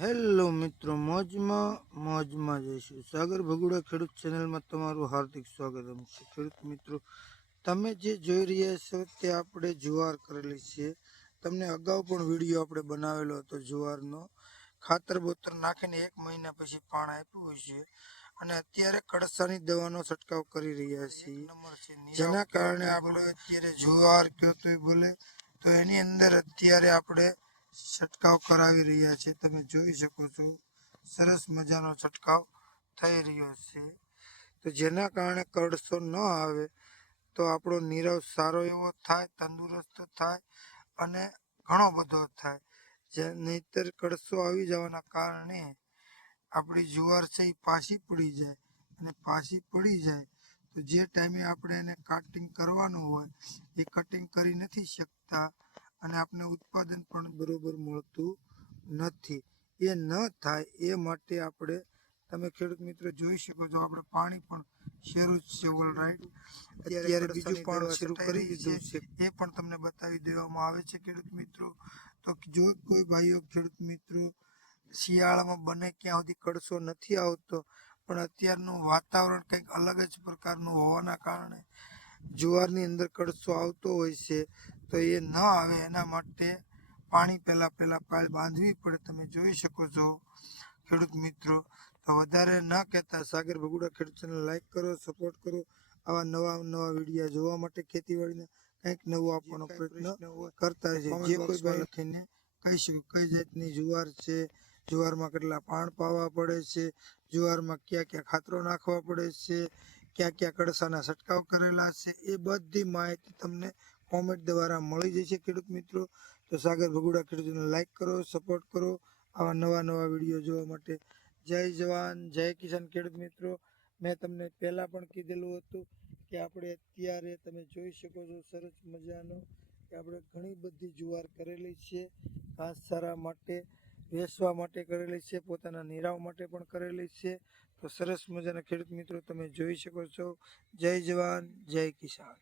Hello મિત્રો, મોજમાં જઈશું. સાગર ભગુડા ખેડૂત ચેનલમાં તમારું હાર્દિક સ્વાગત છે. ખેડૂત મિત્રો, તમે જે જોઈ રહ્યા છો તે આપણે જુવાર કરેલી છે. તમને અગાઉ પણ વિડીયો આપણે બનાવેલો હતો જુવારનો. ખાતર બોતર નાખીને 1 મહિના પછી પાણ આપ્યું હોય છે અને અત્યારે કળસાની દવાનો છંટકાવ કરી રહ્યા છીએ, જેના કારણે આપણે અત્યારે જુવાર કયો તો બોલે તો એની અંદર અત્યારે આપણે છંટકાવ કરાવી રહ્યા છે. તમે જોઈ શકો છો, સરસ મજાનો છંટકાવ થઈ રહ્યો છે. તો જેના કારણે કળસો ન આવે તો આપણો નીરવ સારો એવો થાય, તંદુરસ્ત થાય અને ઘણો બધો થાય. જે નહીતર કળસો આવી જવાના કારણે આપણી જુવાર છે એ પાછી પડી જાય, અને પાછી પડી જાય તો જે ટાઈમે આપણે એને કટિંગ કરવાનું હોય એ કટિંગ કરી નથી શકતા અને આપણે ઉત્પાદન પણ બરોબર મળતું નથી. એ ન થાય એ માટે આપણે, તમે ખેડૂત મિત્રો જોઈ શકો છો, આપણે પાણી પણ શરૂ જ છે ઓલરાઈટ. અત્યારે બીજું પાણી શરૂ કરી દીધું છે, એ પણ તમને બતાવી દેવામાં આવે છે ખેડૂત મિત્રો. તો જો કોઈ ભાઈઓ ખેડૂત મિત્રો શિયાળામાં બને ક્યાં સુધી કળસો નથી આવતો, પણ અત્યારનું વાતાવરણ કંઈક અલગ જ પ્રકારનું હોવાના કારણે જુવારની અંદર કળસો આવતો હોય છે, તો એ ન આવે એના માટે પાણી પહેલાં પાળ બાંધવી પડે. તમે જોઈ શકો છો ખેડૂત મિત્રો. તો વધારે ન કહેતા સાગર ભગુડા ખેડૂત ચેનલ લાઈક કરો, સપોર્ટ કરો. આવા નવા વિડીયા જોવા માટે ખેતીવાડીને કંઈક નવું આપવાનો પ્રયત્ન કરતા છે. જે કોઈ ભાઈ લખીને કહી શકો કઈ જાતની જુવાર છે, જુવારમાં કેટલા પાણ પાવા પડે છે, જુવારમાં કયા ખાતરો નાખવા પડે છે, કયા કળસાના છંટકાવ કરેલા છે, એ બધી માહિતી તમને કોમેન્ટ દ્વારા મળી જશે ખેડૂત મિત્રો. તો સાગર ભગુડા ખેડૂતોને લાઈક કરો, સપોર્ટ કરો. આવા નવા વિડીયો જોવા માટે જય જવાન જય કિસાન. ખેડૂત મિત્રો, મેં તમને પહેલાં પણ કીધેલું હતું કે આપણે અત્યારે તમે જોઈ શકો છો સરસ મજાનો કે આપણે ઘણી બધી જુવાર કરેલી છે. ઘાસચારા માટે, વેચવા માટે કરેલી છે, પોતાના નિરાવ માટે પણ કરેલી છે. તો સરસ મજાના ખેડૂત મિત્રો તમે જોઈ શકો છો. જય જવાન જય કિસાન.